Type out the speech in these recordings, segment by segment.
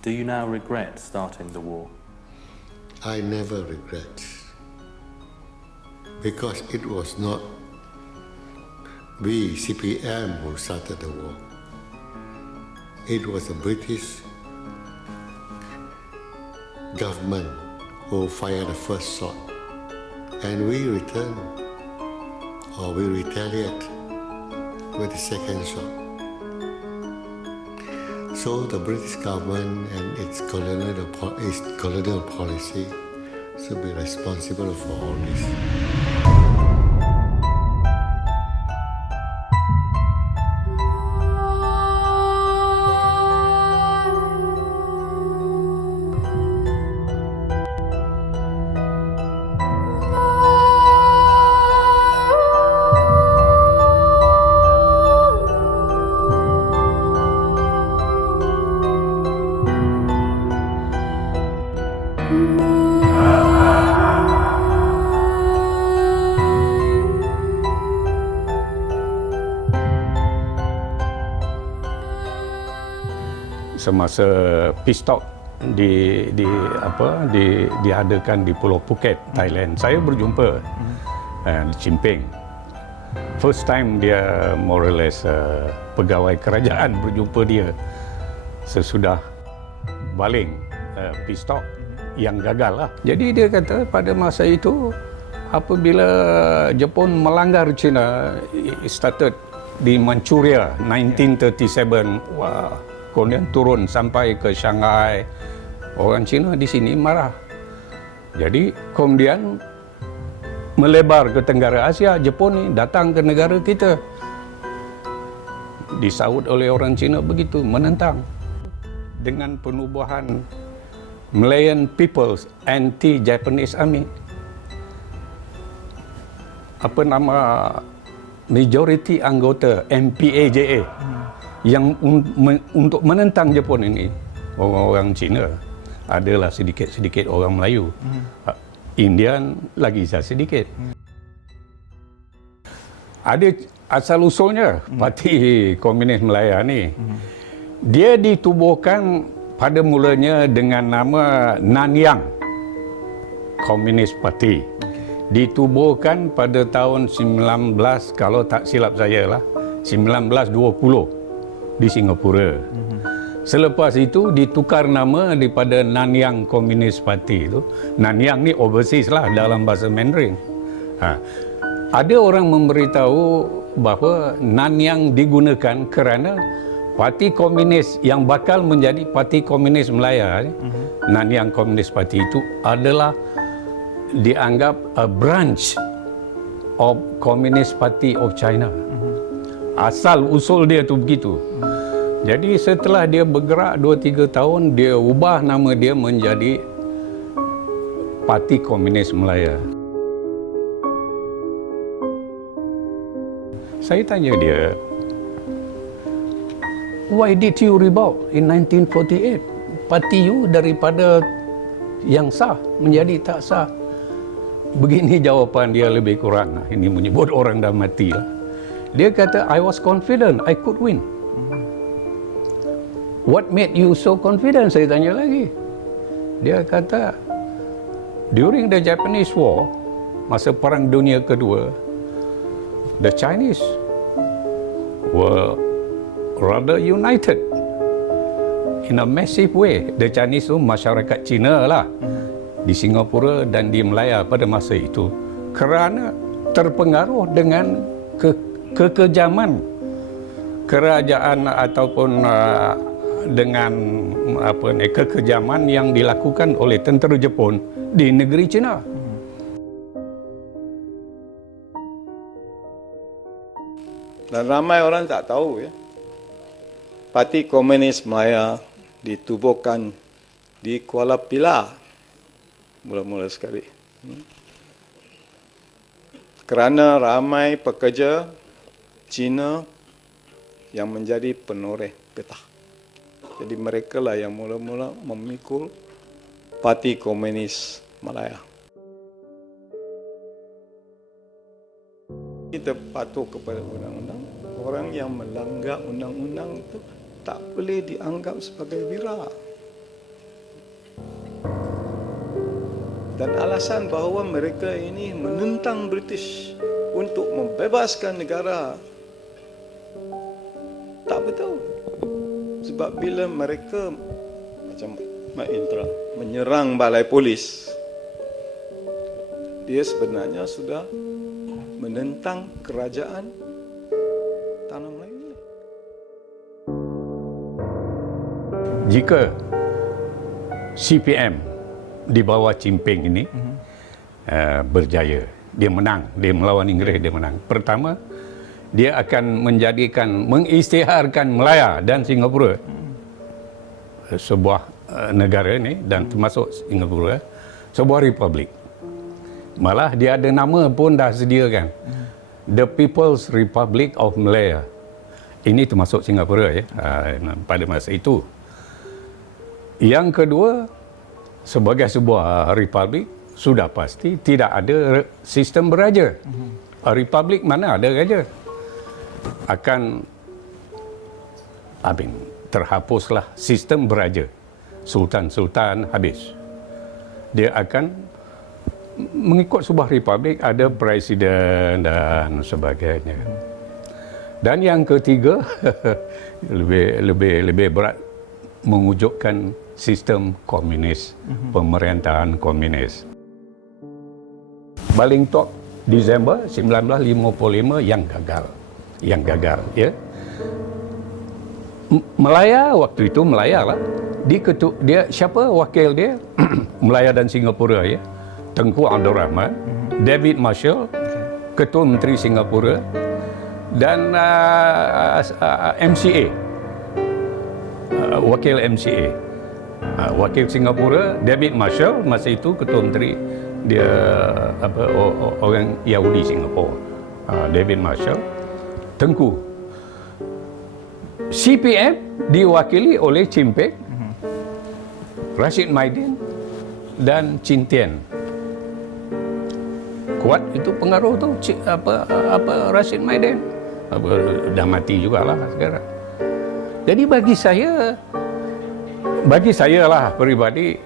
Do you now regret starting the war? I never regret, because it was not we, CPM, who started the war. It was the British government who fired the first shot, and we returned, or we retaliate with the second shot. So the British government and its colonial policy should be responsible for all this. Semasa peace talk diadakan di Pulau Phuket, Thailand, saya berjumpa Jinping. First time dia more or less pegawai kerajaan berjumpa dia sesudah baling peace talk yang gagal lah. Jadi dia kata pada masa itu apabila Jepun melanggar China, started di Manchuria 1937, kemudian turun sampai ke Shanghai. Orang Cina di sini marah. Jadi kemudian melebar ke Tenggara Asia. Jepun ni datang ke negara kita. Disahut oleh orang Cina begitu, menentang. Dengan penubuhan Malayan People's Anti-Japanese Army. Apa nama majority anggota MPAJA. Yang untuk menentang Jepun ini, orang-orang Cina, adalah sedikit-sedikit orang Melayu. Indian lagi sedikit. Ada asal-usulnya Parti Komunis Malaya ni. Dia ditubuhkan pada mulanya dengan nama Nanyang Communist Party. Ditubuhkan pada tahun 19, kalau tak silap saya lah, 1920. Di Singapura. Selepas itu ditukar nama daripada Nanyang Communist Party itu. Nanyang ni overseas lah dalam bahasa Mandarin. Ada orang memberitahu bahawa Nanyang digunakan kerana Parti Komunis yang bakal menjadi Parti Komunis Malaya, Nanyang Communist Party itu adalah dianggap a branch of Communist Party of China. Asal usul dia tu begitu. Jadi setelah dia bergerak 2-3 tahun, dia ubah nama dia menjadi Parti Komunis Malaya. Saya tanya dia, why did you revolt in 1948? Parti you daripada yang sah menjadi tak sah. Begini jawapan dia lebih kurang. Ini menyebut orang dah mati lah. Dia kata, I was confident I could win. What made you so confident? Saya tanya lagi. Dia kata, during the Japanese War, masa Perang Dunia Kedua, the Chinese were rather united in a massive way. The Chinese itu masyarakat Cina lah, di Singapura dan di Malaya pada masa itu, kerana terpengaruh dengan kekejaman kerajaan ataupun dengan kekejaman yang dilakukan oleh tentera Jepun di negeri China. Dan ramai orang tak tahu ya. Parti Komunis Melayu ditubuhkan di Kuala Pilar mula-mula sekali. Kerana ramai pekerja Cina yang menjadi penoreh getah. Jadi mereka lah yang mula-mula memikul Parti Komunis Malaya. Kita patuh kepada undang-undang. Orang yang melanggar undang-undang itu tak boleh dianggap sebagai wira. Dan alasan bahawa mereka ini menentang British untuk membebaskan negara tak betul. Sebab bila mereka macam Mak Intra menyerang balai polis, dia sebenarnya sudah menentang kerajaan Tanah Melayu ini. Jika CPM di bawah Chimping ini berjaya, dia menang, dia melawan Inggeris, dia menang. Pertama, dia akan mengisytiharkan Melaya dan Singapura, sebuah negara ini dan termasuk Singapura, sebuah republik. Malah dia ada nama pun dah sediakan, The People's Republic of Malaya. Ini termasuk Singapura ya, pada masa itu. Yang kedua, sebagai sebuah republik, sudah pasti tidak ada sistem beraja. Republik mana ada raja? Akan terhapuslah sistem beraja. Sultan-sultan habis. Dia akan mengikut sebuah republik, ada presiden dan sebagainya. Dan yang ketiga, lebih berat, mewujudkan sistem komunis, pemerintahan komunis. Paling top Disember 1955 yang gagal, ya. Melaya waktu itu Melaya lah. Dia siapa wakil dia? Melaya dan Singapura ya. Tengku Abdul Rahman, David Marshall, Ketua Menteri Singapura, dan MCA, wakil MCA. Wakil Singapura, David Marshall, masa itu Ketua Menteri, dia orang Yahudi Singapura. David Marshall, Tengku. CPM diwakili oleh Chimping, Rashid Maidin, dan Chin Tian. Kuat itu pengaruh tu Rashid Maidin. Dah mati jugalah sekarang. Jadi bagi saya lah peribadi,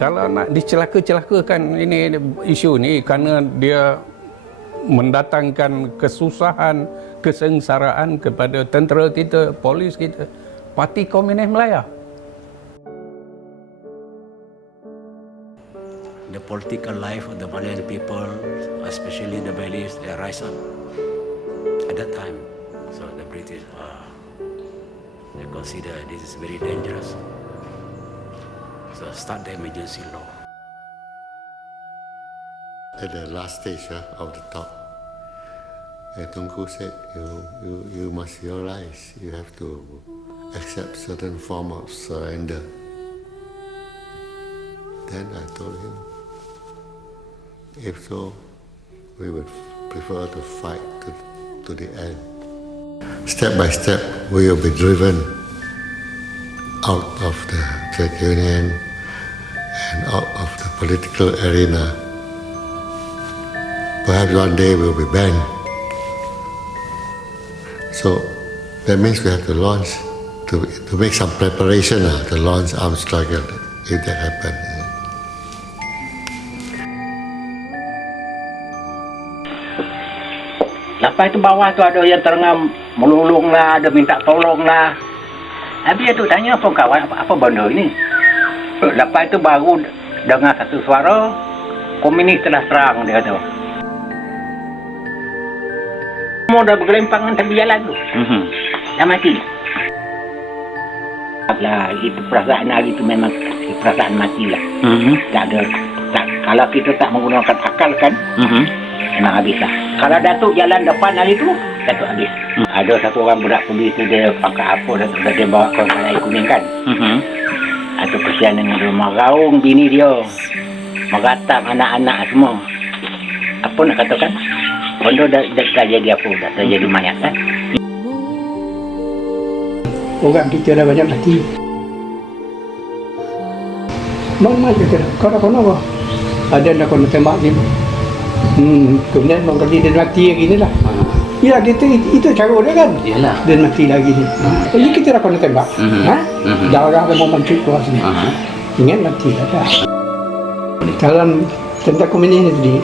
kalau nak dicelaka-celakakan ini isu ni kerana dia mendatangkan kesusahan, kesengsaraan kepada tentera kita, polis kita, Parti Komunis Melaya. The political life of the Malayan people, especially the Balis, they rise up at that time. So the British, they consider this is very dangerous. So start the emergency law. At the last stage of the talk, Tunku said, you must realize you have to accept certain form of surrender. Then I told him, if so, we would prefer to fight to the end. Step by step, we will be driven out of the trade union and out of the political arena. Perhaps one day we'll be banned. So that means we have to launch, to make some preparation to launch armed struggle if that happens. Lepas itu bawah tu ada yang terengam melulung lah, ada minta tolong lah. Habis tu tanya pun kawan, apa benda ini? Lepas itu baru dengar satu suara, komunis telah serang, dia kata. Semua dah bergelimpangan tepi jalan tu. Dah mati. Lah, itu perasaan hari itu memang perasaan mati lah. Tak ada. Kalau kita tak menggunakan akal kan, memang habis lah. Kalau Datuk jalan depan hari tu, Datuk habis. Ada satu orang budak puli tu dia pakai apa dah dia bawa ke air kuning kan. Itu kesian dengan dia meraung bini dia. Meratap anak-anak semua. Apa nak katakan? Benda dah jadi apa? Dah terjadi mayat kan. Orang kita dah banyak mati. Normal je kena. Kau dah kena apa? Ada nak kena tembak dia. Kemudian orang kata dia mati lagi ni lah. Ya kita itu cara dia kan. Yalah. Dia mati lagi ni. Jadi kita dah kena tembak. Darah dia mau mencuri keluar sini. Ingat mati dah. Dalam tentang komunis ni tadi.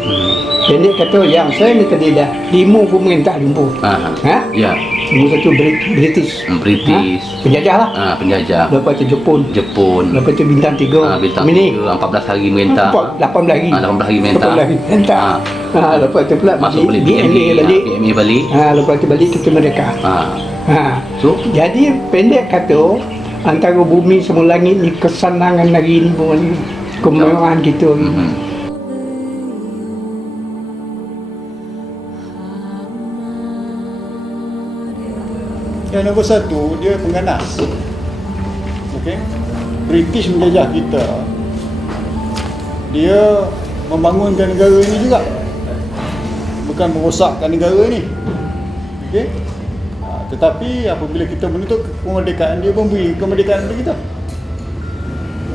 Pendek kata yang saya ni tadi dah 5 pemerintah jumpa. Ya. Nombor satu British. British. Penjajah lah. Penjajah. Lepas tu Jepun. Lepas tu Bintang 3. Bintang Komunis. 3, 14 hari merintah. 18 hari. 18 hari merintah. 18 hari merintah. Lepas tu pula Masuk balik BMA balik. BMA balik. Lepas tu balik kita merdeka. So, Jadi pendek kata antara bumi sama langit ni kesenangan hari ni pun kemewahan kita ni. Yang nombor satu, dia pengganas. Okey. British menjajah kita. Dia membangunkan negara ini juga. Bukan merosakkan negara ini. Okey. Tetapi apabila kita menuntut kemerdekaan, dia memberi kemerdekaan kepada kita.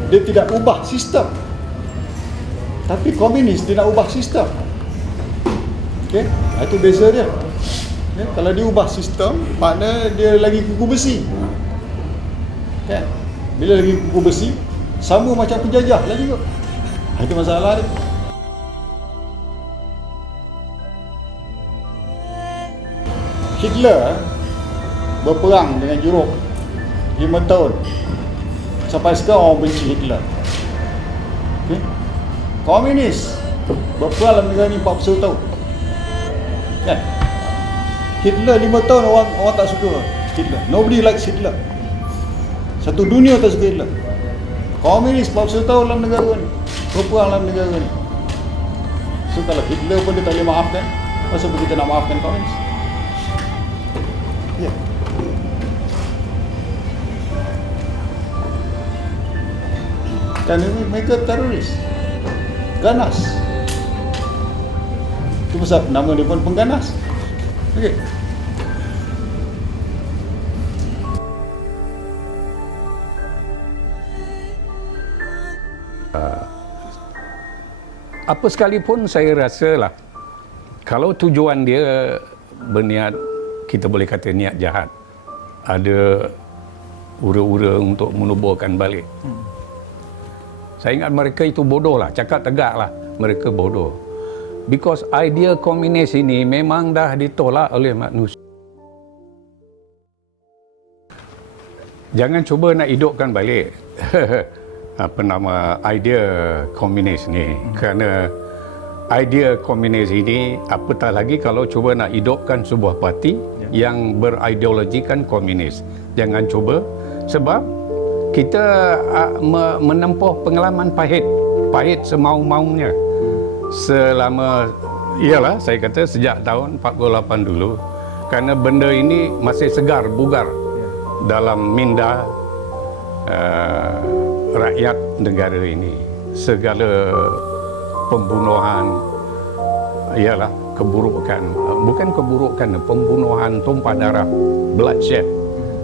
Dia tidak ubah sistem. Tapi komunis dia nak ubah sistem. Okey. Itu beza dia. Ya, kalau dia ubah sistem, makna dia lagi kuku besi. Kan? Bila lagi kuku besi, sama macam penjajah lagi kot. Itu masalah dia. Hitler berperang dengan Europe 5 tahun. Sampai sekarang orang benci Hitler. Okay? Komunis berperang dalam negara ni 40 tahun. Kan? Hitler 5 tahun orang tak suka Hitler. Nobody likes Hitler. Satu dunia tak suka Hitler. Komunis 40 tahun dalam negara ni, berperang dalam negara ni. So kalau Hitler pun dia tak boleh maafkan, masa pun kita nak maafkan komunis? Ya. Kerana mereka teroris, ganas. Itu pasal nama dia pun pengganas. Okey. Apa sekalipun saya rasa lah, kalau tujuan dia berniat, kita boleh kata niat jahat, ada ura-ura untuk menubuhkan balik. Saya ingat mereka itu bodoh lah, cakap tegak lah, mereka bodoh. Because idea komunis ini memang dah ditolak oleh manusia. Jangan cuba nak hidupkan balik idea komunis ni, kerana idea komunis ini apatah lagi kalau cuba nak hidupkan sebuah parti yang berideologikan komunis. Jangan cuba, sebab kita menempuh pengalaman pahit semau-maunya selama, iyalah saya kata sejak tahun 48 dulu, kerana benda ini masih segar bugar dalam minda rakyat negara ini. Segala pembunuhan, ialah keburukan, bukan keburukan, pembunuhan, tumpah darah, bloodshed,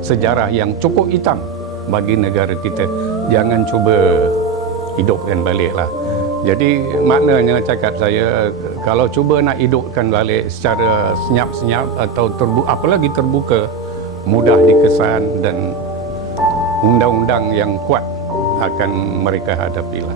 sejarah yang cukup hitam bagi negara kita. Jangan cuba hidupkan balik lah. Jadi maknanya cakap saya, kalau cuba nak hidupkan balik secara senyap-senyap atau apalagi terbuka, mudah dikesan dan undang-undang yang kuat akan mereka hadapilah.